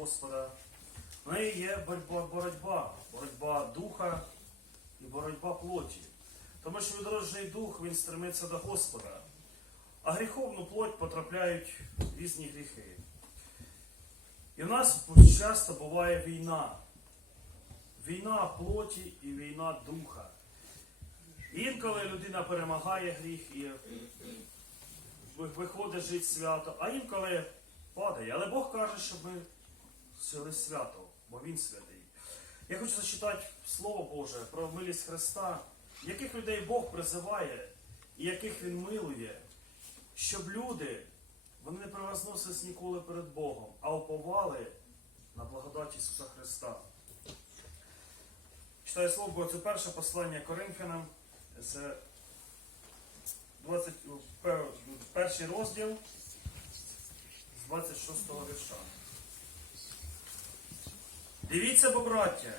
Господа. В неї є боротьба, боротьба, боротьба духа і боротьба плоті. Тому що відроджений дух він стремиться до Господа, а гріховну плоть потрапляють різні гріхи. І в нас часто буває війна. Війна плоті і війна духа. І інколи людина перемагає гріх і виходить жити свято, а інколи падає. Але Бог каже, щоб ми жили свято, бо Він святий. Я хочу зачитати Слово Боже про милість Христа, яких людей Бог призиває і яких Він милує, щоб люди вони не превозносились ніколи перед Богом, а уповали на благодать Ісуса Христа. Читаю Слово Боже, це перше послання Коринфянам, це 21 розділ з 26 вірша. Дивіться, бо браття,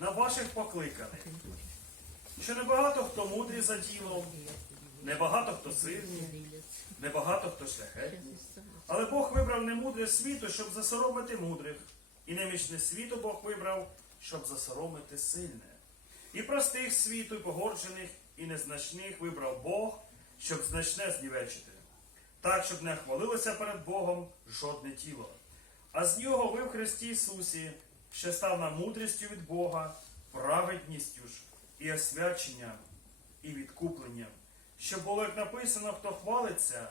на ваших покликаних, що небагато хто мудрий за ділом, небагато хто сильний, небагато хто шляхетний. Але Бог вибрав немудре світу, щоб засоромити мудрих, і немічне світу Бог вибрав, щоб засоромити сильне. І простих світу, і погорджених, і незначних вибрав Бог, щоб значне знівечити, так, щоб не хвалилося перед Богом жодне тіло. А з нього ви в Христі Ісусі, що став нам мудрістю від Бога, праведністю ж і освяченням, і відкупленням, щоб було, як написано, хто хвалиться,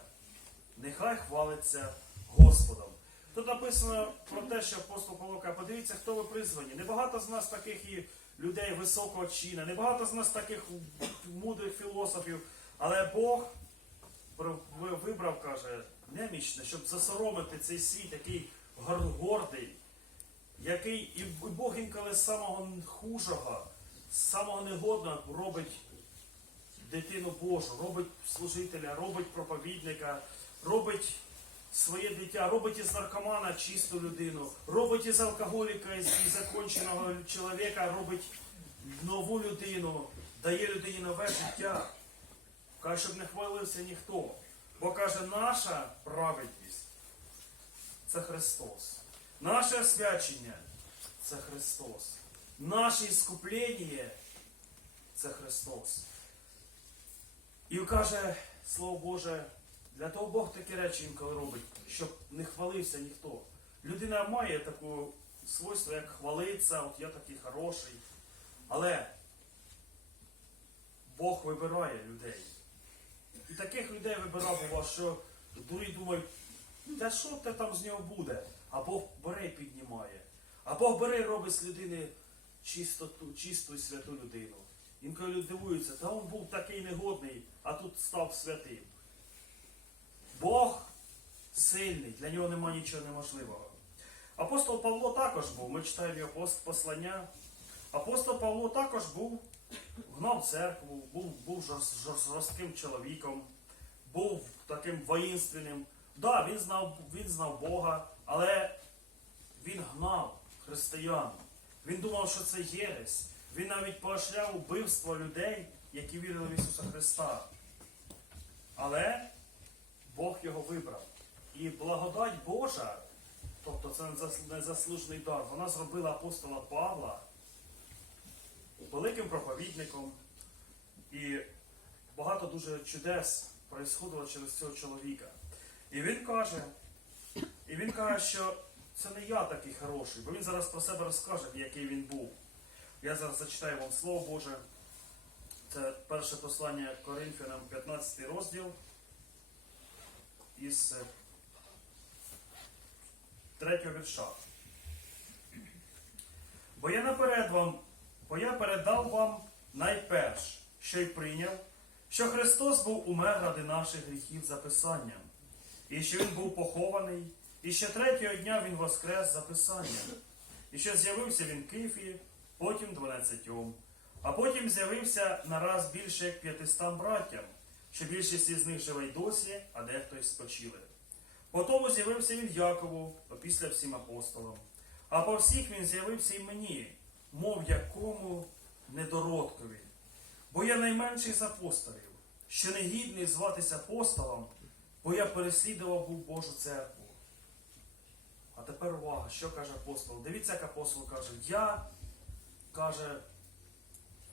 нехай хвалиться Господом. Тут написано про те, що апостол Павло каже, подивіться, хто ви призвані. Небагато з нас таких і людей високого чина, небагато з нас таких мудрих філософів, але Бог вибрав, каже, немічне, щоб засоромити цей світ, який гор- гордий, який і Бог інколи з самого хужого, з самого негодного робить дитину Божу, робить служителя, робить проповідника, робить своє дитя, робить із наркомана чисту людину, робить із алкоголіка, із законченого чоловіка, робить нову людину, дає людині нове життя. Каже, щоб не хвалився ніхто. Бо каже, наша праведність це Христос. Наше освячення це Христос. Наше іскуплення це Христос. І каже, Слово Боже, для того Бог такі речі інколи робить, щоб не хвалився ніхто. Людина має таку свойство, як хвалитися, от я такий хороший. Але Бог вибирає людей. І таких людей вибирав у вас, що дурі думають, та що те там з нього буде? А Бог бере і піднімає. А Бог бере і робить з людини чистоту, чисту і святу людину. Інколи люди дивуються, та він був такий негодний, а тут став святим. Бог сильний, для нього нема нічого неможливого. Апостол Павло також був, ми читаємо його послання. Апостол Павло також був, гнав церкву, був, був жорст- жорст- жорстким чоловіком, був таким воїнственним. Да, він знав, він знав Бога, але він гнав християн. Він думав, що це єресь. Він навіть поощряв убивство людей, які вірили в Ісуса Христа. Але Бог його вибрав. І благодать Божа, тобто це незас- незаслужений дар, вона зробила апостола Павла великим проповідником. І багато дуже чудес происходило через цього чоловіка. І він каже, і він каже, що це не я такий хороший, бо він зараз про себе розкаже, який він був. Я зараз зачитаю вам Слово Боже. Це перше послання Коринфянам, 15 розділ із е, третього вірша. Бо я наперед вам, бо я передав вам найперш, що й прийняв, що Христос був умер ради наших гріхів за Писанням, і що Він був похований, і що третього дня Він воскрес за Писанням, і що з'явився Він Кифі, потім дванадцятьом, а потім з'явився нараз більше як п'ятистам братям, що більшість із них живе й досі, а дехто й спочили. Потому з'явився він Якову, опісля всім апостолам. А по всіх він з'явився і мені, мов якому недородкові. Бо я найменший з апостолів, що не гідний зватися апостолом, бо я переслідував був Божу церкву. А тепер увага, що каже апостол? Дивіться, як апостол каже, я каже,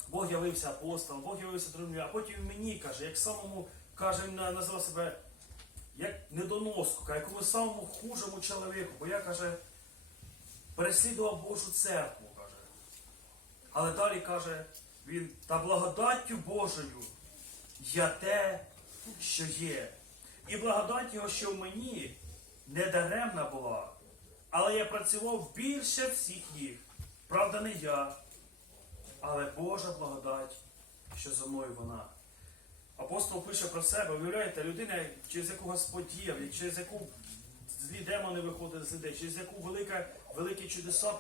Бог явився апостолом, Бог явився другим, а потім мені каже, як самому каже, він назвав себе як недоноску, якомусь самому хужому чоловіку, бо я каже, переслідував Божу церкву, каже. Але далі каже він, та благодаттю Божою я те, що є. І благодать його, що в мені не даремна була, але я працював більше всіх їх. Правда, не я, але Божа благодать, що за мною вона. Апостол пише про себе, уявляєте, людина, через яку Господь діяв, через яку злі демони виходили з людей, через яку велика, великі чудеса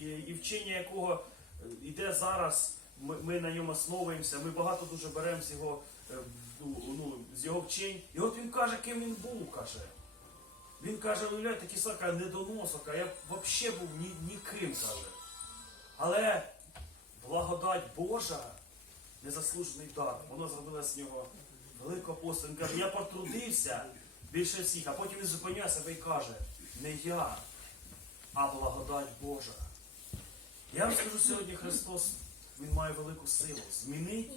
і, і вчення якого е, йде зараз, ми, ми на ньому основуємося, ми багато дуже беремо з його, е, ну, ну, з його вчень. І от він каже, ким він був, каже. Він каже, уявляєте, такий сака недоносок, а я взагалі був ні, ніким, каже. Але благодать Божа, незаслужений дар, воно зробило з нього великого апостола. Він каже, я потрудився більше всіх, а потім він зупиняє себе і каже, не я, а благодать Божа. Я вам скажу сьогодні, Христос, Він має велику силу змінити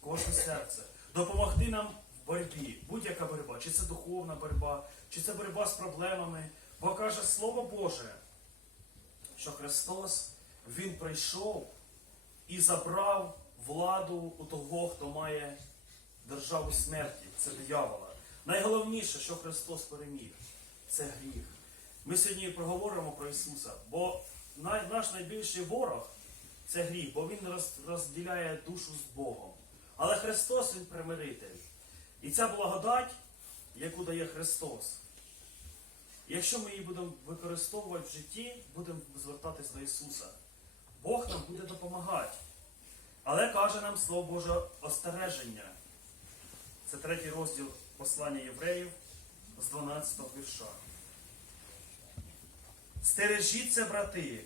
кожне серце, допомогти нам боротьбі, будь-яка боротьба, чи це духовна боротьба, чи це боротьба з проблемами. Бо каже Слово Боже, що Христос Він прийшов і забрав владу у того, хто має державу смерті, це диявола. Найголовніше, що Христос переміг, це гріх. Ми сьогодні проговоримо про Ісуса, бо наш найбільший ворог це гріх, бо Він розділяє душу з Богом. Але Христос Він примиритель. І ця благодать, яку дає Христос, якщо ми її будемо використовувати в житті, будемо звертатись до Ісуса. Бог нам буде допомагати. Але каже нам Слово Боже остереження. Це третій розділ послання євреїв з 12 вірша. Стережіться, брати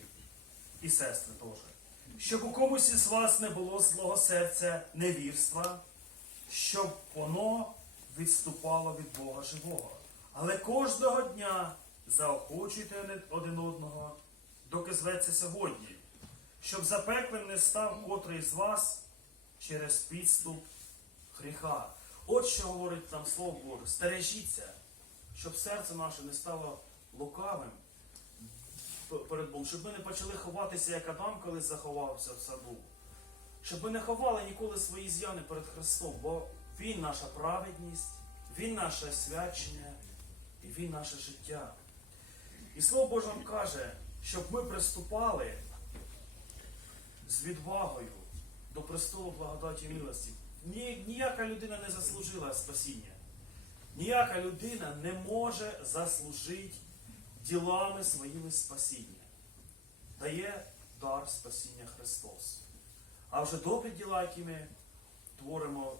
і сестри теж, щоб у комусь із вас не було злого серця невірства, щоб воно відступало від Бога живого. Але кожного дня заохочуйте один- одного, доки зветься сьогодні, щоб запеклим не став котрий з вас через підступ гріха. От що говорить нам Слово Боже. Стережіться, щоб серце наше не стало лукавим перед Богом, щоб ми не почали ховатися, як Адам колись заховався в саду. Щоб ми не ховали ніколи свої з'яни перед Христом, бо Він наша праведність, Він наше свячення і Він наше життя. І Слово Боже нам каже, щоб ми приступали з відвагою до престолу благодаті і милості. Ні, ніяка людина не заслужила спасіння. Ніяка людина не може заслужити ділами своїми спасіння. Дає дар спасіння Христос. А вже добрі діла, які ми творимо,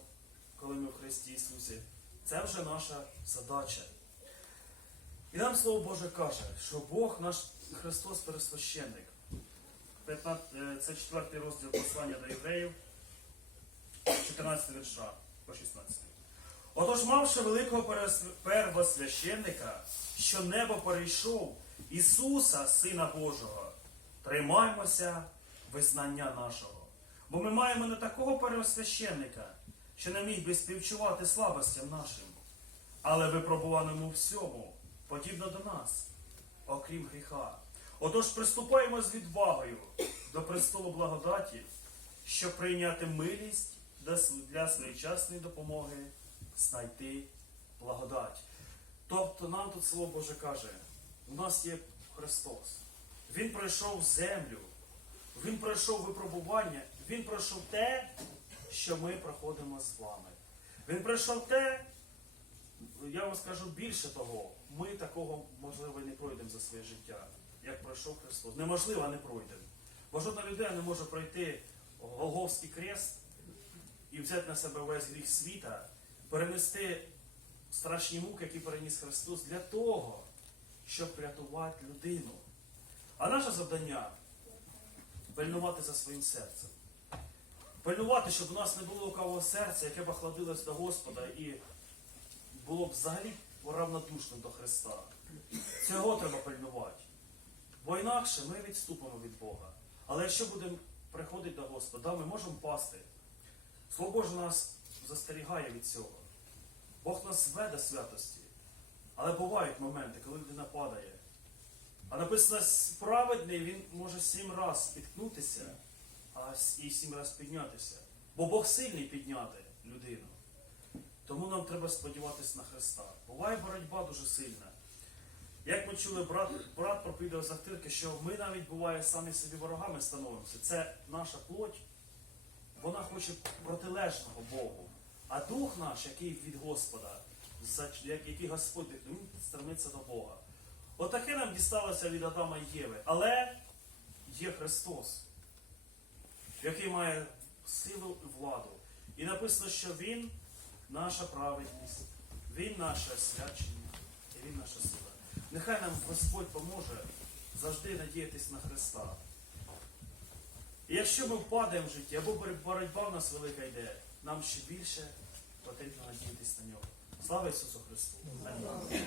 коли ми в Христі Ісусі, це вже наша задача. І нам Слово Боже каже, що Бог наш Христос пересвященник. 15, е, це четвертий розділ послання до євреїв, 14 вірша по 16. Отож, мавши великого первосвященника, що небо перейшов, Ісуса, Сина Божого, тримаймося визнання нашого. Бо ми маємо не такого первосвященника, що не міг би співчувати слабостям нашим, але випробуваному всьому, подібно до нас, окрім гріха. Отож приступаємо з відвагою до престолу благодаті, щоб прийняти милість для своєчасної допомоги знайти благодать. Тобто нам тут Слово Боже каже, у нас є Христос. Він пройшов землю, Він пройшов випробування, Він пройшов те, що ми проходимо з вами. Він пройшов те, я вам скажу більше того, ми такого, можливо, не пройдемо за своє життя, як пройшов Христос. Неможливо, не пройдемо. Бо жодна людина не може пройти Голговський крест і взяти на себе весь гріх світа, перенести страшні муки, які переніс Христос, для того, щоб врятувати людину. А наше завдання пильнувати за своїм серцем. Пильнувати, щоб у нас не було лукавого серця, яке б охладилось до Господа і було б взагалі равнодушним до Христа. Цього треба пильнувати. Бо інакше ми відступимо від Бога. Але якщо будемо приходити до Господа, ми можемо пасти. Слово Боже нас застерігає від цього. Бог нас веде святості. Але бувають моменти, коли людина падає. А написано, справедний він може сім раз спіткнутися, а і сім раз піднятися. Бо Бог сильний підняти людину. Тому нам треба сподіватися на Христа. Буває боротьба дуже сильна. Як ми чули, брат, брат проповідав з що ми навіть буває самі собі ворогами становимося. Це наша плоть, вона хоче протилежного Богу. А дух наш, який від Господа, який Господь, він стремиться до Бога. Отаке нам дісталося від Адама і Єви. Але є Христос, який має силу і владу. І написано, що Він наша праведність, Він наше свячення і Він наша сила. Нехай нам Господь поможе завжди надіятись на Христа. І якщо ми впадаємо в житті, або боротьба в нас велика йде, нам ще більше потрібно надіятись на нього. Слава Ісусу Христу! Амінь.